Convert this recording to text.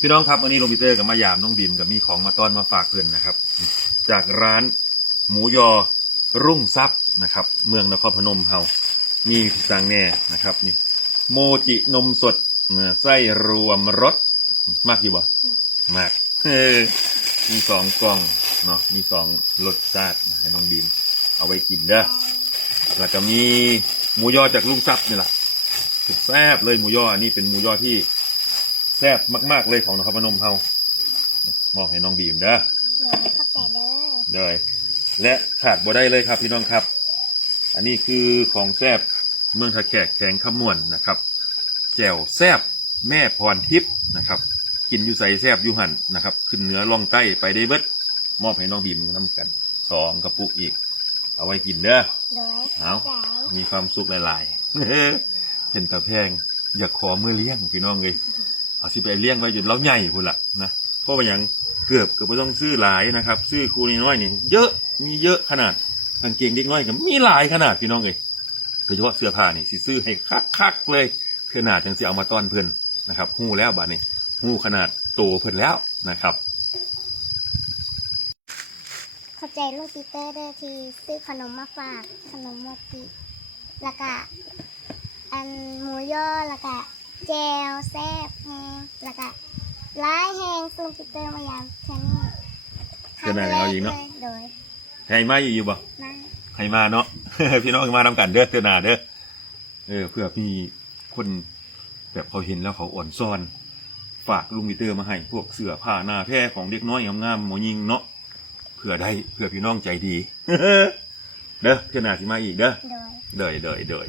พี่น้องครับวันนี้ลุงปีเตอร์กับมายามน้องดิมกับมีของมาต้อนมาฝากเพื่อนนะครับ จากร้านหมูยอรุ่งทรัพย์นะครับ เมืองนครพนมเฮามีสั่งแน่นะครับนี่โมจินมสดไส้รวมรสมากอยู่บ่มากมี2 กล่องเนาะมี2 รสชาติให้น้องดิมเอาไว้กินเด้อแล้วก็มีหมูยอจากรุ่งทรัพย์นี่แหละแซ่บเลยหมูยออันนี้เป็นหมูยอที่แซ่บมากๆเลยของนครพนมเฮามอบให้น้องบีมเด้อขอบใจเด้อเลยและขาดบ่ได้เลยครับพี่น้องครับอันนี้คือของแซ่บเมืองท่าแขกแข็งขมวนนะครับแจ่วแซ่บแม่พรทิพย์นะครับกินอยู่ใส่แซ่บอยู่หั่นนะครับขึ้นเหนือล่องใต้ไปได้เบิดมอบให้น้องบีมนำกัน2 กระปุกอีกเอาไว้กินเด้อเอามีความสุขหลายๆเป็นตะแพงอย่าขอมือเลี้ยงพี่น้องเลยเอาสิไปเลี้ยงไว้จนเราใหญ่พุ่นละนะเพราะว่าอย่างเกือบไม่ต้องซื้อหลายนะครับซื้อคูนี้น้อยนี่เยอะมีเยอะขนาดกางเกงเด็กน้อยก็มีหลายขนาดพี่น้องเลยโดยเฉพาะเสื้อผ้านี่สิซื้อให้คักๆเลยขนาดจังสิเอามาต้อนเพื่อนนะครับหู้แล้วบัดนี้หู้ขนาดโตเพื่อนแล้วนะครับขอบใจลูกปีเตอร์เด้อที่ซื้อขนมมาฝากขนมโมจิแล้วก็อันหมูย่อแล้วก็แจวแซ่บแห้งแล้วก็ร้ายแห้งซูมปีเตอร์มายามแค่นี้เพื่อนอะไรเอาอีกเนาะโดยให้มาอยู่บ่มาให้มาเนาะ พี่น้องมาทำกันเด้อเตือนหนาเด้อเพื่อมีคนแบบเขาเห็นแล้วเขาอ่อนซ่อนฝากลุงปีเตอร์มาให้พวกเสื้อผ้าหน้าแพร่ของเด็กน้อยงามๆหมอยิงเนาะเพื่อได้เพื่อพี่น้องใจดี เด้อเตือนหนาสิมาอีกเด้อเดย